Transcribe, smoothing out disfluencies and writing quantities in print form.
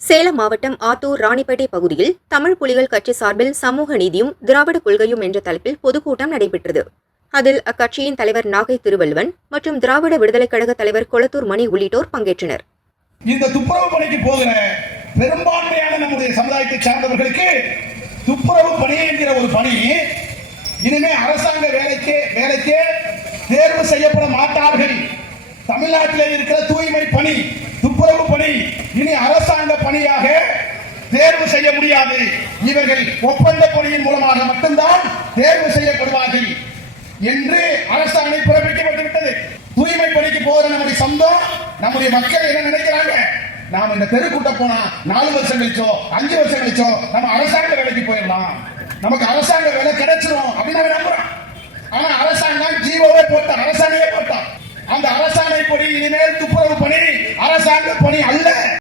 சேலம் மாவட்டம் ஆத்தூர் ராணிப்பேட்டை பகுதியில் தமிழ் புலிகள் கட்சி சார்பில் சமூக நீதியும் திராவிட கொள்கையும் என்ற தலைப்பில் பொதுக்கூட்டம் நடைபெற்றது. அதில் அக்கட்சியின் தலைவர் நாகை திருவள்ளுவன் மற்றும் திராவிட விடுதலைக் கழக தலைவர் கொளத்தூர் மணி உள்ளிட்டோர் பங்கேற்றனர். இந்த துப்புரவு பணிக்கு போகிற பெரும்பான்மையான நம்முடைய சமுதாயத்தை சார்ந்தவர்களுக்கு துப்புரவு பணி என்கிற ஒரு பணி இனிமே அரசாங்க வேலைக்கு தேர்வு செய்யப்பட மாட்டார்கள். தமிழ்நாட்டில் இருக்கிற தூய்மை பணி, துப்புரவு பணி இனி அரசாங்க பணியாக தேர்வு செய்ய முடியாது. இவர்கள் ஒப்பந்த பணியின் மூலமாக மட்டும்தான் தேர்வு செய்யப்படுவார்கள் என்று அரசாணை பிறப்பிக்கப்பட்டுவிட்டது. தூய்மை பணிக்கு போகிற நம்முடைய சொந்தம் நம்முடைய மக்கள் என்ன நினைக்கிறாங்க? நாம இந்த தெருக்கூட்ட போனா 4 வருஷம் கழிச்சோ 5 வருஷம் கழிச்சோ நம்ம அரசாங்க வேலைக்கு போயிடலாம், நமக்கு அரசாங்க வேலை கிடைச்சிரும் அப்படின்னு நம்புறோம். ஆனா அரசாங்கம் ஜீவோவே போட்ட அரசாணையே போட்டான். அந்த அரசாணை படி இனிமேல் துப்புரவு பணி அரசாங்க பணி அல்ல.